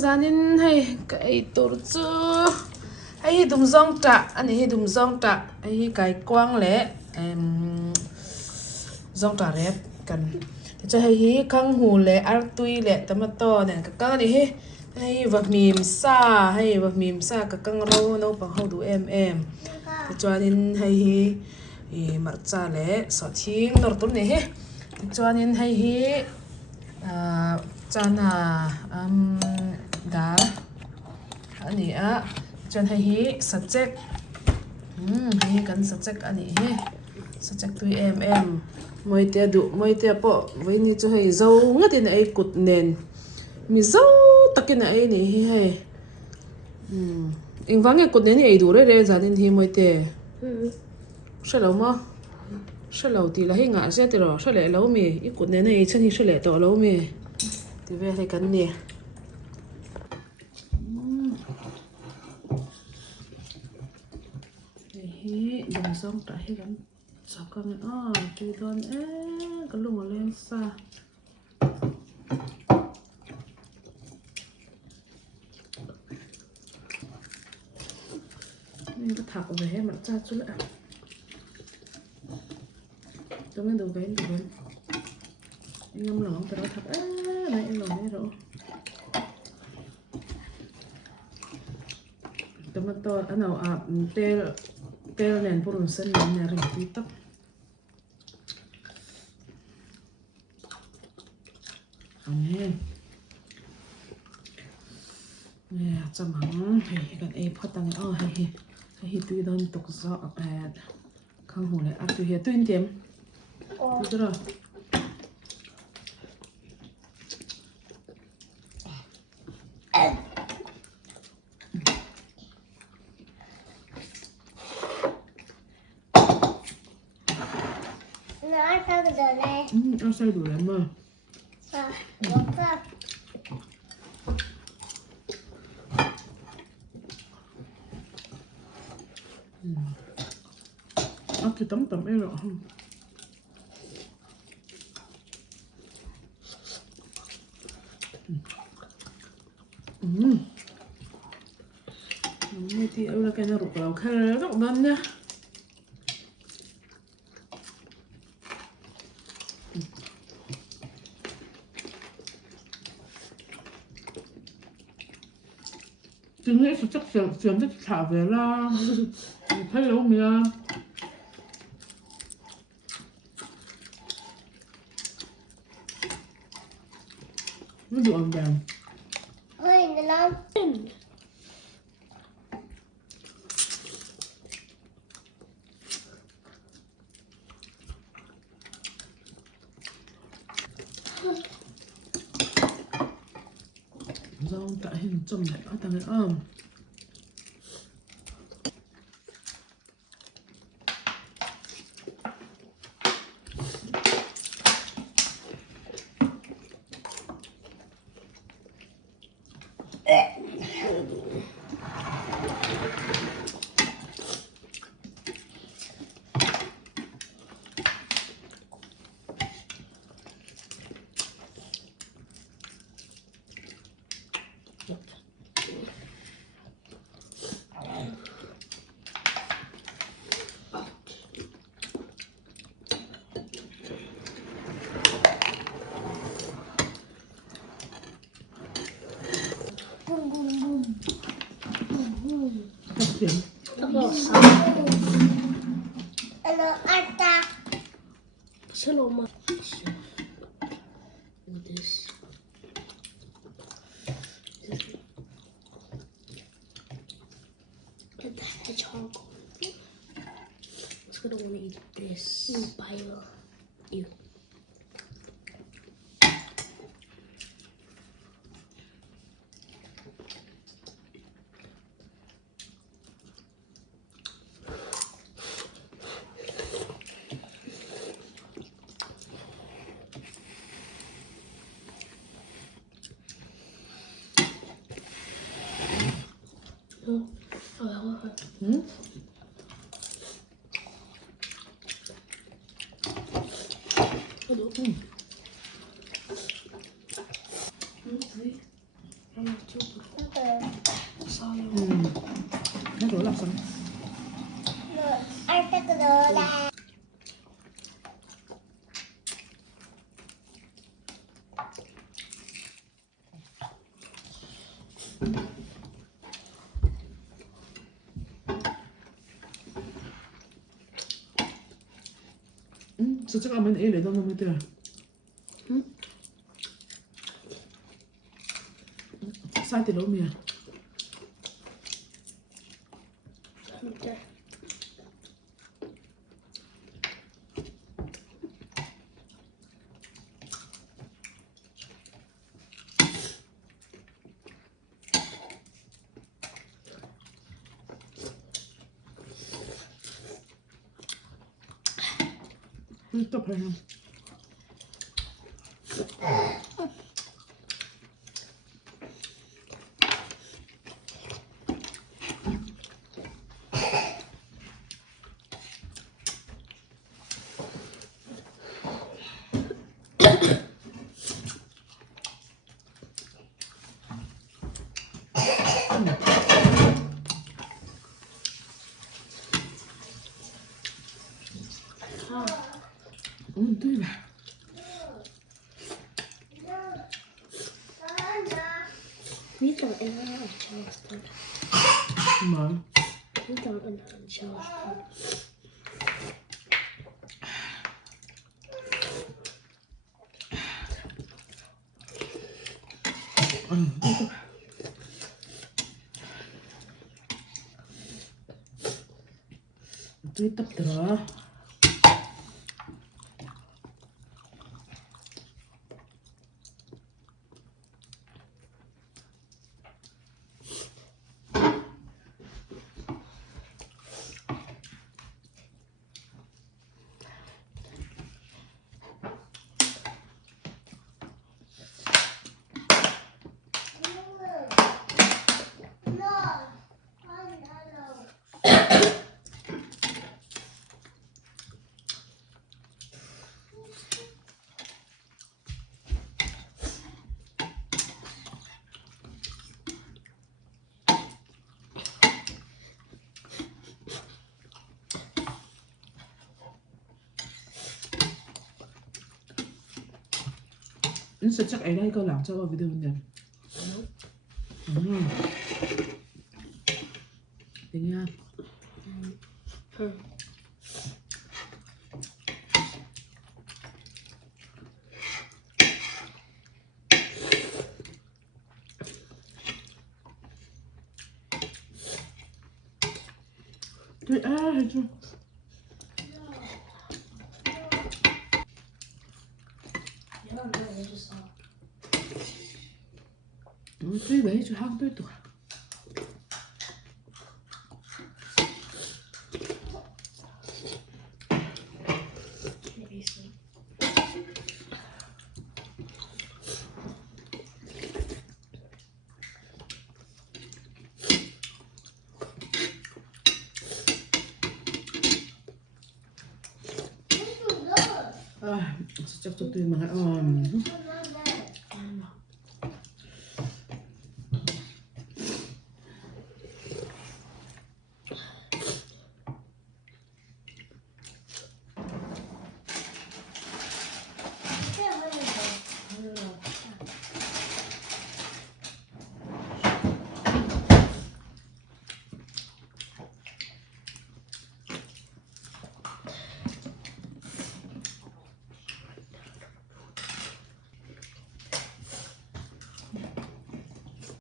zanin hay cái tổ chu hay đùm rong trạ anh ấy đùm rong trạ hay cái quang lẽ rong trạ rẹp cần cho hay khang hù lẽ ar tui lẽ tomato này cái con này hay vật mìm sa cái con rau nấu bằng hậu đủ em cho nên hay mặt cha lẽ sọt thiên nор tôm này cho nên hay chana dar ani a chan hi subject hi kan subject ani he subject tu moi te po với ni cho hay dâu ngắt tin ai cụt nền mi dâu takin ai ni hi hay in vang cụt nền ai đủ re za din hi moi te sẽ lâu mà sẽ lâu thì là hi ngã sẽ rồi sẽ lẽ lâu mi i cụt nền này chân hi sẽ lẽ to lâu mi thì về hay cắn nè hi đừng xong trả hết cắn sao con chui con cái lùng lên xa nên cái thảo về hết mặt cha chút nữa tôi mới đầu bên anh ngâm lòng cái đó thật này em lòng đấy rồi tomato ano tel nen purun sen nen rin titap amen nè chăm hằng hay cái ấy phát tăng hay tui don tok zo khang hồ lại tui here tui tiêm tui rồi ăn say đủ lắm mà ăn thì tắm em rồi này thì là cái nào rụt vào khai rất ngon nha Trứng ấy chắc sớm chắc thả về là thấy lâu mì nó được ăn vàng ôi nó lâu rau tại hình trồng lại ở tầng này Ano ata? Saloma. This. But the hedgehog. It's gonna want to eat this. Bio. You. Nó rửa lọc xong. Ai ta cái đồ là 살짝 하면 애 내다 놓으면 돼. 쌀 때 넣으면. 진짜 또 봐요. 또 이봐. Biết rồi em nói là Charleston. 뭐? Biết rồi em nói là Charleston. 또 이따 들어. 살짝 애가 이거 랑자가 비대면데. 되냐? 해줘. 또 이거 해줘. 하고 또 이거. 살짝 또 mga